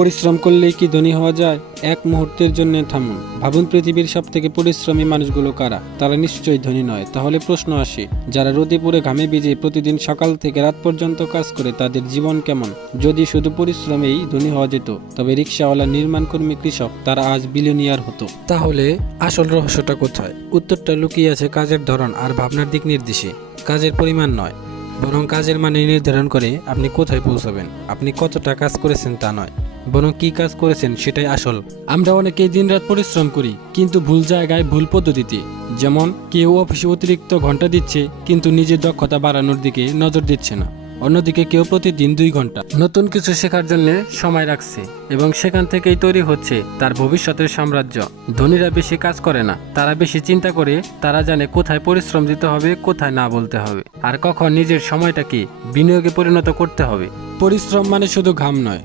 পরিশ্রম করলেই কি ধনী হওয়া যায়? এক মুহূর্তের জন্য থামুন, ভাবুন পৃথিবীর সবথেকে পরিশ্রমী মানুষগুলো কারা? তারা নিশ্চয়ই ধনী নয়। তাহলে প্রশ্ন আসে, যারা রোদে পুড়ে ঘামে ভিজে প্রতিদিন সকাল থেকে রাত পর্যন্ত কাজ করে, তাদের জীবন কেমন? যদি শুধু পরিশ্রমেই ধনী হওয়া যেত, তবে রিকশাওয়ালা, নির্মাণ কর্মী, কৃষক তারা আজ বিলিয়নিয়ার হতো। তাহলে আসল রহস্যটা কোথায়? উত্তরটা লুকিয়ে আছে কাজের ধরন আর ভাবনার দিক নির্দেশে। কাজের পরিমাণ নয়, বরং কাজের মানে নির্ধারণ করে আপনি কোথায় পৌঁছাবেন। আপনি কতটা কাজ করেছেন তা নয়, বরং কি কাজ করেছেন সেটাই আসল। আমরা অনেকেই দিনরাত পরিশ্রম করি, কিন্তু ভুল জায়গায়, ভুল পদ্ধতিতে। যেমন কেউ অফিসে অতিরিক্ত ঘন্টা দিচ্ছে, কিন্তু নিজের দক্ষতা বাড়ানোর দিকে নজর দিচ্ছে না। অন্যদিকে কেউ প্রতিদিন 2 ঘন্টা নতুন কিছু শেখার জন্য সময় রাখছে, এবং সেখান থেকেই তৈরি হচ্ছে তার ভবিষ্যতের সাম্রাজ্য। ধনীরা বেশি কাজ করে না, তারা বেশি চিন্তা করে। তারা জানে কোথায় পরিশ্রম দিতে হবে, কোথায় না বলতে হবে, আর কখন নিজের সময়টাকে বিনিয়োগে পরিণত করতে হবে। পরিশ্রম মানে শুধু ঘাম নয়,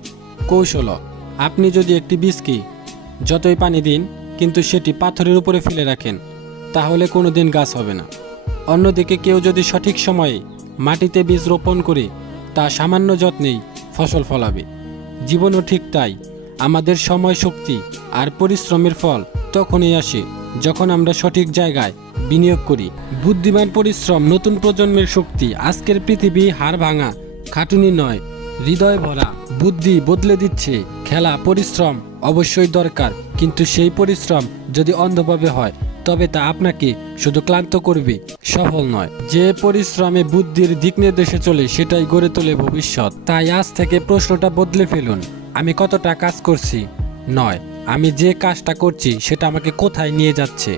কৌশল। আপনি যদি একটি বীজকে যতই পানি দিন, কিন্তু সেটি পাথরের উপরে ফেলে রাখেন, তাহলে কোনোদিন গাছ হবে না। অন্যদিকে কেউ যদি সঠিক সময়ে মাটিতে বীজ রোপণ করে তা সামান্য যত্নেই ফসল ফলাবে। জীবনও ঠিক তাই। আমাদের সময়, শক্তি আর পরিশ্রমের ফল তখনই আসে যখন আমরা সঠিক জায়গায় বিনিয়োগ করি। বুদ্ধিমান পরিশ্রম নতুন প্রজন্মের শক্তি। আজকের পৃথিবী হাড় ভাঙা খাটুনি নয়, হৃদয় ভরা। বুদ্ধি বদলে দিচ্ছে খেলা। পরিশ্রম অবশ্যই দরকার, কিন্তু সেই পরিশ্রম যদি অন্ধভাবে হয়, তবে তা আপনাকে শুধু ক্লান্ত করবে, সফল নয়। যে পরিশ্রমে বুদ্ধির দিক নির্দেশে চলে, সেটাই গড়ে তোলে ভবিষ্যৎ। তাই আজ থেকে প্রশ্নটা বদলে ফেলুন, আমি কতটা কাজ করছি নয়, আমি যে কাজটা করছি সেটা আমাকে কোথায় নিয়ে যাচ্ছে।